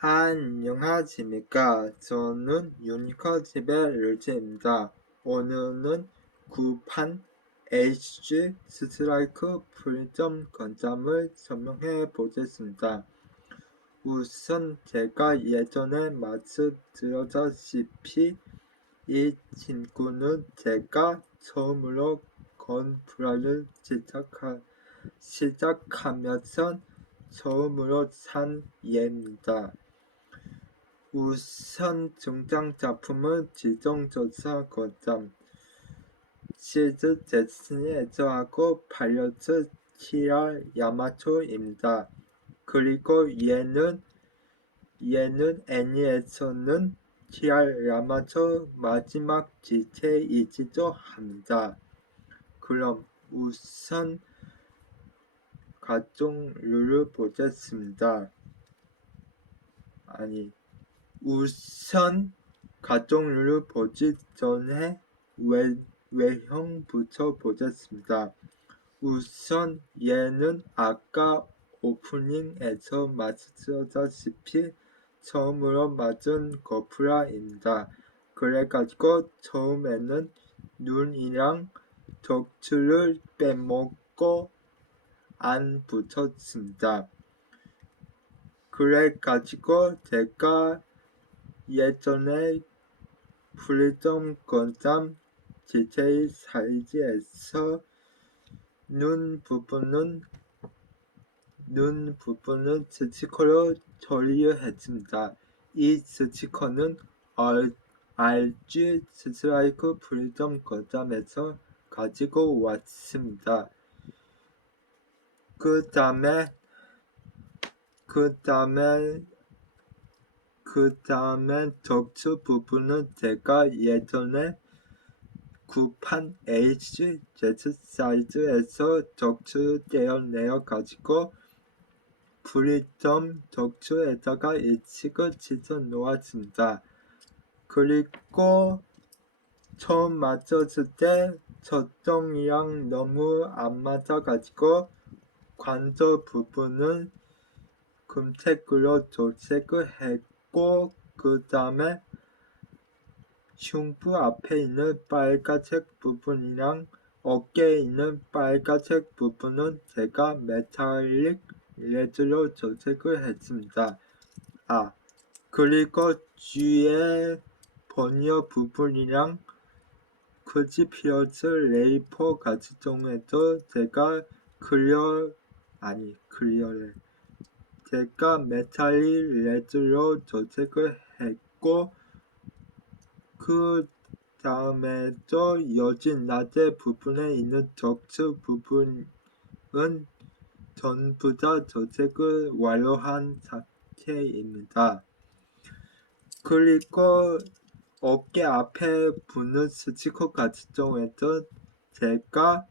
안녕하십니까. 저는 유니콘집의 르즈입니다. 오늘은 구판 HG 스트라이크 프리점 건담을 설명해 보겠습니다. 우선 제가 예전에 말씀드렸다시피 이 친구는 제가 처음으로 건프라를 시작하, 시작하면서 처음으로 산 예입니다. 우선 등장 작품은 지정조사 거점 시즈 제스니에서 하고 발려트 키랄 야마토입니다. 그리고 얘는 얘는 애니에서는 키랄 야마토 마지막 지체이기도 합니다. 그럼 우선 각종 룰을 보겠습니다. 아니 우선 룰을 보기 전에 외, 외형부터 보겠습니다. 우선 얘는 아까 오프닝에서 말씀드렸다시피 처음으로 맞은 거프라입니다. 그래가지고 처음에는 눈이랑 덕추를 빼먹고 안 붙였습니다. 그래가지고 제가 예전에 프리덤 건담 지체의 사이즈에서 눈 부분은 눈 부분은 스티커로 처리했습니다. 이 스티커는 RG 스트라이크 프리덤 건담에서 가지고 왔습니다. 그 다음에 그 다음에 그 다음에 적추 부분은 제가 예전에 구판 H Z 사이즈에서 적추 떼어내어 가지고 프리점 적추에다가 일식을 치서 놓았습니다. 그리고 처음 맞췄을 때 저정이랑 너무 안 맞아가지고 관절 부분은 금색으로 조색을 했고 그 다음에 흉부 앞에 있는 빨간색 부분이랑 어깨에 있는 빨간색 부분은 제가 메탈릭 레드로 조색을 했습니다. 아 그리고 뒤에 번여 부분이랑 크지피어스 레이퍼 같은 경우에도 제가 클리어 아니 클리어를 제가 메탈릭 레드로 조색을 했고 그 다음에 또 여진 낮에 부분에 있는 적츠 부분은 전부 다 조색을 완료한 상태입니다. 그리고 어깨 앞에 붙는 스티커 같은 경우에도 제가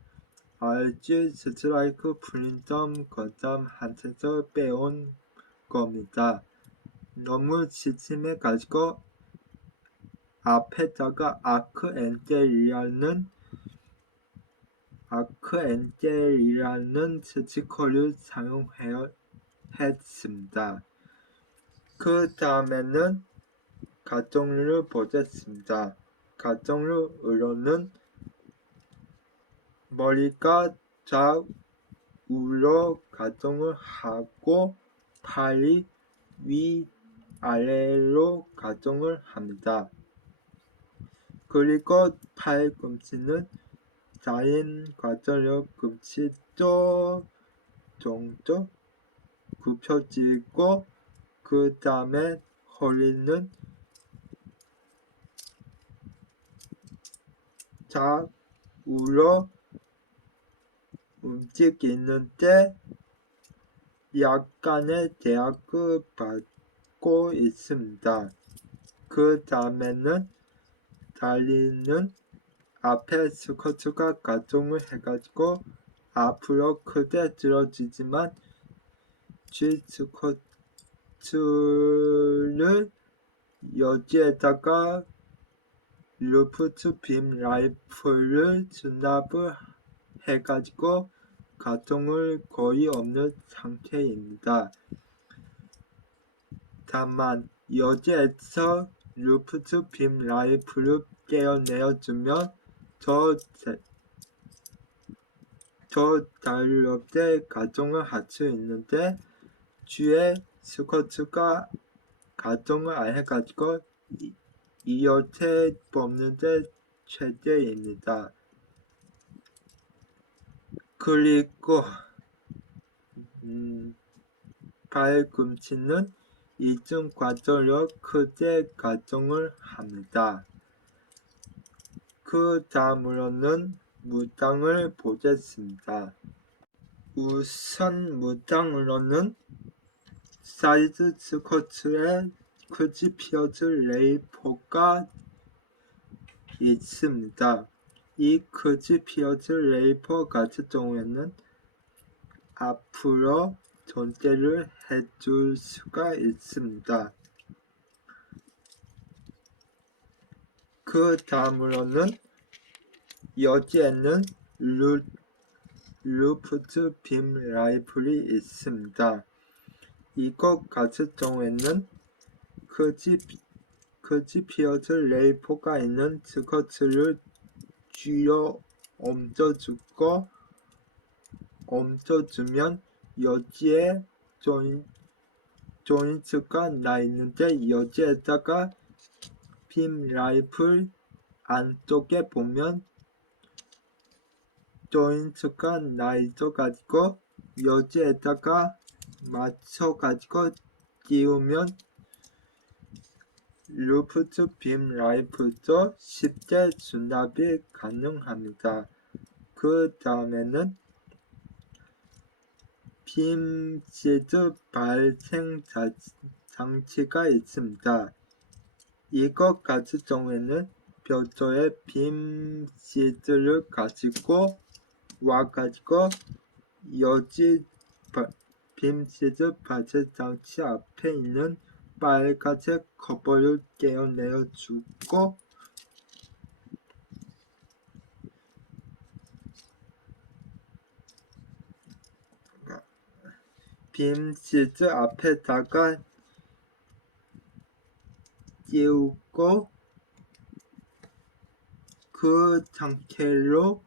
RG 스트라이크 프린덤 거점한테서 빼온 겁니다. 너무 지침해 가지고 앞에다가 아크 엔젤이라는 아크 엔젤이라는 스티커를 사용했습니다. 그 다음에는 가정률을 보겠습니다. 가정률으로는 머리가 좌우로 가정을 하고 팔이 위아래로 가정을 합니다. 그리고 팔꿈치는 자인 과정력 금치도 정도 굽혀지고 그 다음에 허리는 좌우로 움직이는데 약간의 제약을 받고 있습니다. 그 다음에는 다리는 앞에 스커트가 가동을 해가지고 앞으로 크게 들어지지만 G 스커트를 여기에다가 루프트 빔 라이플을 진압을 해가지고 가동을 거의 없는 상태입니다. 다만 여지에서 루프트 빔 라이프를 떼어내어주면 더, 자- 더 자유롭게 가동을 할 수 있는데 주에 스쿼트가 가동을 안 해가지고 이- 이 여태 뽑는데 최대입니다. 그리고 음, 발꿈치는 이중 과정으로 크게 가정을 합니다. 그 다음으로는 무당을 보겠습니다. 우선 무당으로는 사이즈 스커트에 크지 피어즈 레이퍼가 있습니다. 이 크지 피어즈 레이퍼 같은 경우에는 앞으로 전개를 해줄 수가 있습니다. 그 다음으로는 여기에는 루, 루프트 빔 라이플이 있습니다. 이것 같은 경우에는 크지, 크지 피어즈 레이퍼가 있는 스커트를 쥐어 옮겨주고 옮겨주면 여기에 조인, 조인트가 나 있는데 여기에다가 빔 라이플 안쪽에 보면 조인트가 나 있어가지고 여기에다가 맞춰가지고 끼우면 루프트 빔 라이플도 쉽게 수납이 가능합니다. 그 다음에는 빔 시드 발생 자- 장치가 있습니다. 이것 같은 경우에는 별도의 빔 시드를 가지고 와가지고 여지 바- 빔 시드 발생 장치 앞에 있는 빨간색 커버를 떼어내어 주고 빔 시드 앞에다가 끼우고 그 상태로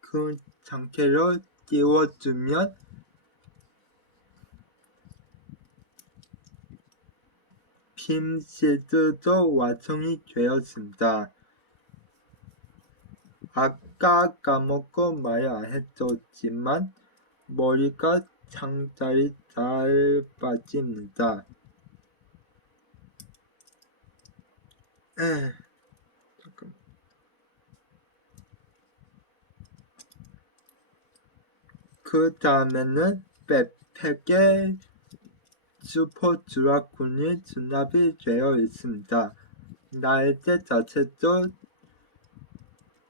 그 상태로 끼워주면 빔 시드도 완성이 되었습니다. 아까 까먹고 말안 했었지만 머리가 상당히 잘 빠집니다. 그 다음에는 백팩에 슈퍼 드라군이 수납이 되어 있습니다. 날개 자체도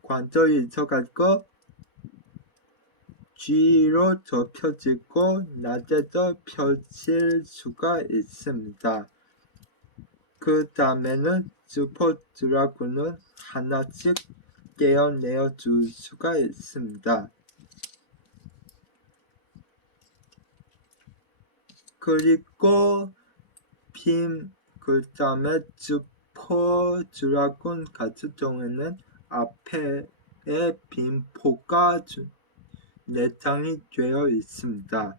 관절이 있어가지고 뒤로 접혀지고 낮에도 펼칠 수가 있습니다. 그 다음에는 슈퍼 드라군은 하나씩 떼어내어 줄 수가 있습니다. 그리고 빔, 그 다음에 슈퍼 드라군 같은 경우에는 앞에 빔포가 내장이 되어 있습니다.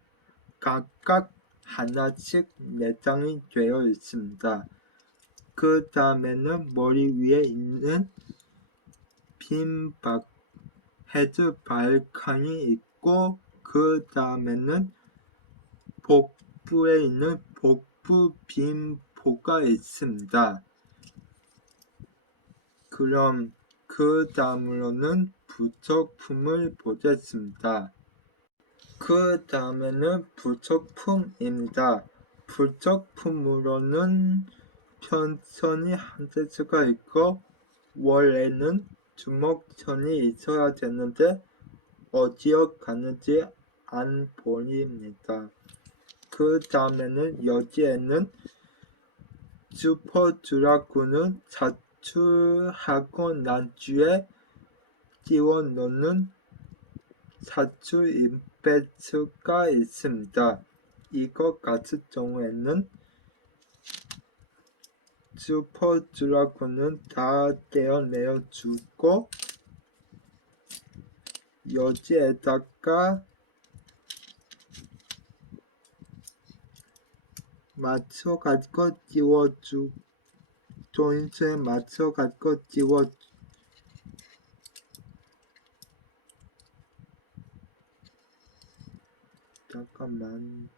각각 하나씩 내장이 되어 있습니다. 그 다음에는 머리 위에 있는 빔박 헤드 발칸이 있고 그 다음에는 복 부에 있는 복부 빔포가 있습니다. 그럼 그 다음으로는 부속품을 보겠습니다. 그 다음에는 부속품입니다. 부속품으로는 편선이 한 세트가 있고 원래는 주먹선이 있어야 되는데 어디로 가는지 안 보입니다. 그 다음에는 여기에는 슈퍼 드라군은 사출하고 난 뒤에 끼워 넣는 사출 임팩트가 있습니다. 이것 같은 경우에는 슈퍼 드라군은 다 떼어내어 주고 여기에다가 맞춰가지고 띄워주. 조인트에 맞춰가지고 띄워 잠깐만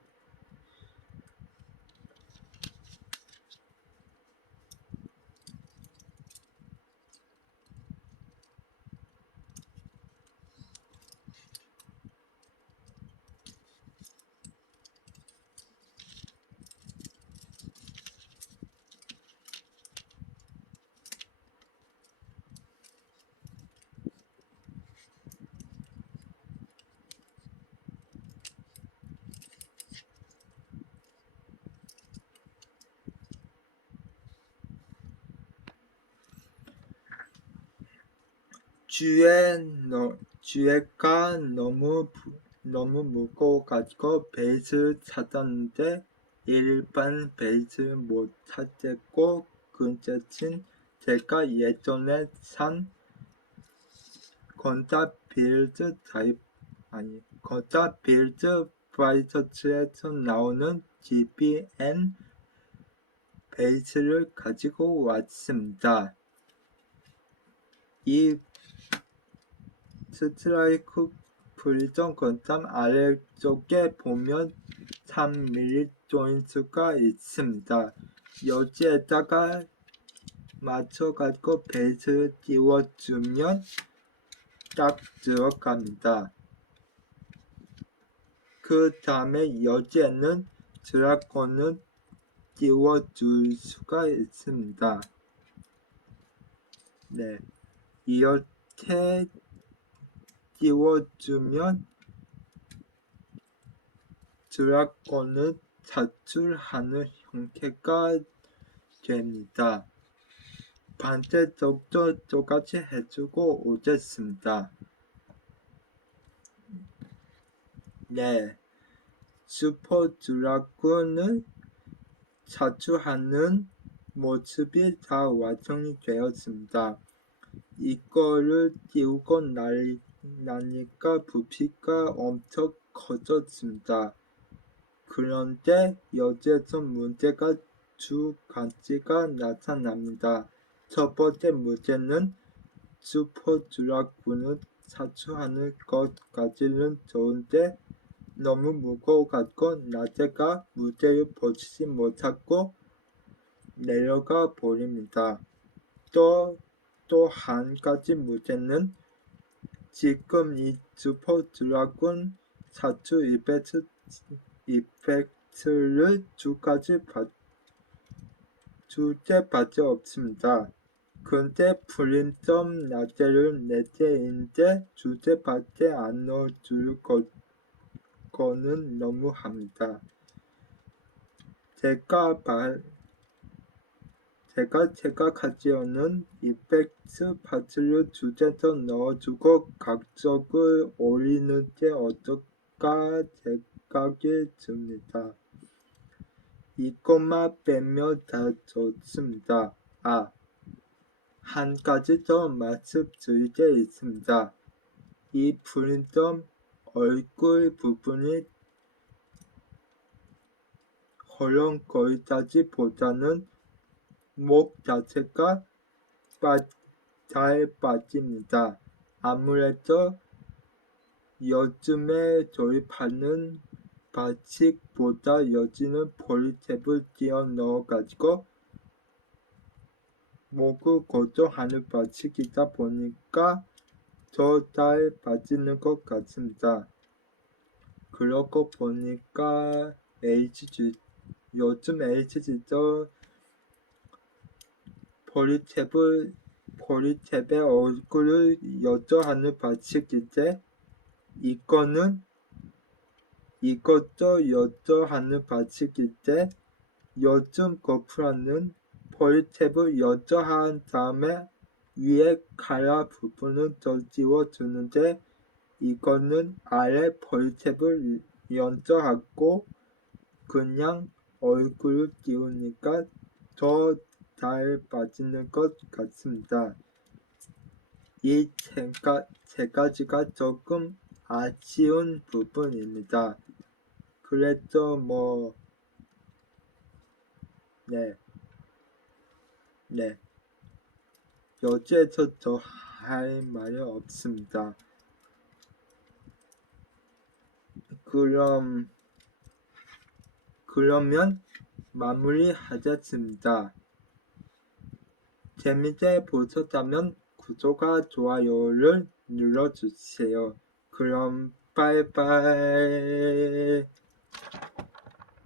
쥐에 너 쥐가 너무 부- 너무 무거워가지고 베이스를 찾았는데 일반 베이스를 못 찾았고 근처친 제가 예전에 산 건다 빌드 타입 아니 건다 빌드 브라이터츠에서 나오는 GBN 베이스를 가지고 왔습니다. 이 스트라이크 불정 건담 아래쪽에 보면 3mm 조인트가 있습니다. 여기에다가 맞춰가지고 베이스를 띄워주면 딱 들어갑니다. 그 다음에 여기에는 드라곤을 띄워줄 수가 있습니다. 네, 이렇게 띄워주면 드라곤을 자출하는 형태가 됩니다. 반대쪽도 똑같이 해주고 오겠습니다. 네, 슈퍼 드라곤을 자출하는 모습이 다 완성이 되었습니다. 이거를 띄우고 날, 나니까 부피가 엄청 커졌습니다. 그런데 여기에서 문제가 두 가지가 나타납니다. 첫 번째 문제는 슈퍼 드라군을 사출하는 것까지는 좋은데 너무 무거워가지고 나제가 무대를 버티지 못하고 내려가 버립니다. 또, 또 한 가지 문제는 지금 이 슈퍼 드라군 사출 이펙트, 이펙트를 두 가지 받, 두개 밖에 없습니다. 근데 프린점 나제를 네 개인데 두 개밖에 안 넣어줄 것, 거는 너무합니다. 제가 말, 제가 생각하기로는 이펙트 파츠를 더 넣어주고 각적을 올리는 게 어떨까 생각이 듭니다. 이것만 빼면 다 좋습니다. 아, 한 가지 더 말씀드릴 게 있습니다. 이 프린점 얼굴 부분이 헐렁거리다기보다는 목 자체가 빠, 잘 빠집니다. 아무래도 요즘에 조립하는 바칙보다 여지는 포리탭을 띄어 넣어가지고 목을 고정하는 바칙이다 보니까 더 잘 빠지는 것 같습니다. 그러고 보니까 HG, 요즘 HG도 포리탭을, 포리탭의 얼굴을 여저하는 바칙인데, 이거는 이것도 여저하는 바칙인데, 요즘 거프라는 포리탭을 여저한 다음에 위에 가라 부분을 더 띄워주는데 이거는 아래 포리탭을 연저하고 그냥 얼굴을 띄우니까 더 잘 빠지는 것 같습니다. 이 세, 세 가지가 조금 아쉬운 부분입니다. 그래도 뭐, 네, 네. 여기에서 더 할 말이 없습니다. 그럼, 그러면 마무리하겠습니다. 재밌게 보셨다면 구독과 좋아요를 눌러주세요. 그럼 빠이빠이